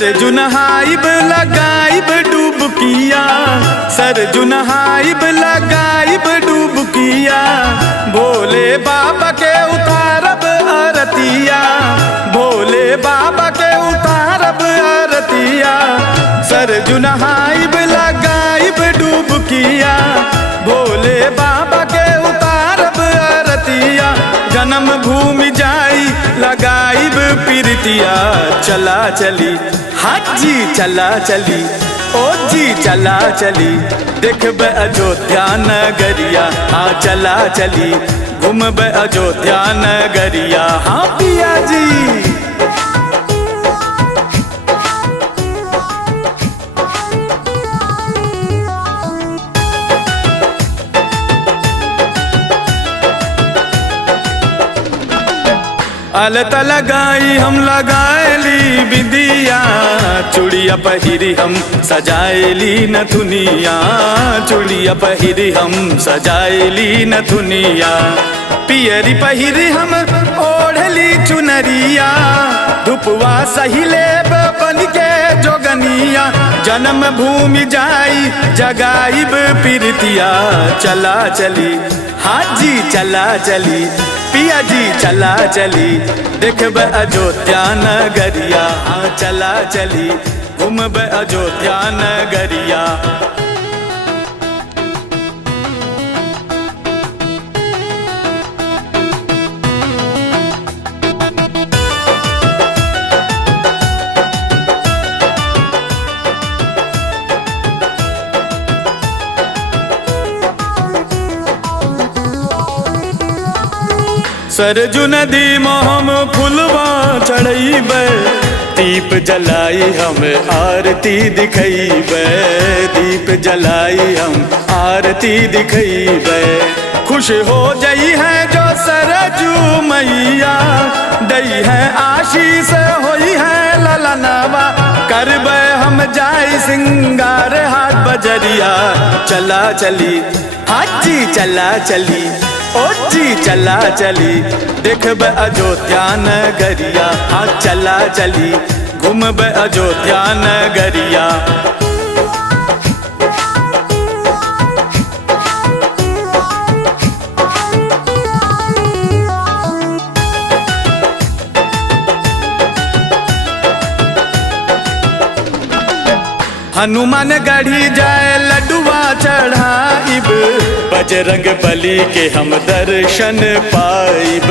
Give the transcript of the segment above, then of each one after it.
सरजू नहाइब लगाइब डुबकिया, सरजू नहाइब लगाइब डुबकिया, भोले बाबा के उतारब आरतिया, भोले बाबा के उतारब आरतिया। सरजू नहाइब लगाइब डुबकिया, भोले बाबा के उतारब आरतिया। जन्म भूमि जाई लगाइब प्रीतिया, चला चली हाजी चला चली, ओ जी चला चली, देखब अयोध्या नगरिया। हाँ चला चली घूमब अयोध्या नगरिया। हाँ पिया जी अलत लगाई हम लगाएली बिंदिया, चूड़िया पहिरी हम सजाएली नथुनिया, चूड़िया पहिरी हम सजाएली नथुनिया। पियरी पहिरी हम ओढ़ली चुनरिया, धुपवा सहिले बन के जोगनिया। जन्म भूमि जाई जगाइब प्रीतिया, चला चली हाजी चला चली, पिया जी चला चली, देखब अयोध्या नगरिया। हाँ चला चली घूमब अयोध्या नगरिया। सरजू नदी में हम फुलवा चढ़ब, दीप जलाई हम आरती दिखब, दीप जलाई हम आरती दिखब। खुश हो जई है जो सरजू मैया, दई है आशीष होई है ललनावा। करब हम जाई सिंगार हाट बजरिया, चला चली हाजी चला चली, ओ जी चला चली, देखब अयोध्या नगरिया। हाँ चला चली घूमब अयोध्या नगरिया। हनुमान गढ़ी जाए लड्डुआ चढ़ाइब, बजरंग बली के हम दर्शन पाइब,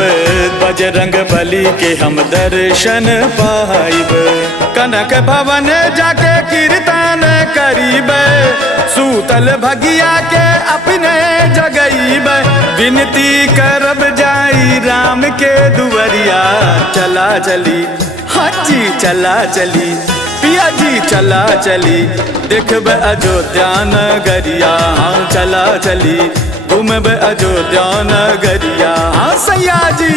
बजरंग बली के हम दर्शन पाइब। कनक भवन जाके कीर्तन करीब, सूतल भगिया के अपने जगईब। विनती करब जाई राम के दुवरिया, चला चली हाजी चला चली, पिया जी चला चली, देखब अयोध्या नगरिया। हाँ चला चली घूमब अयोध्या नगरिया। हाँ सैया जी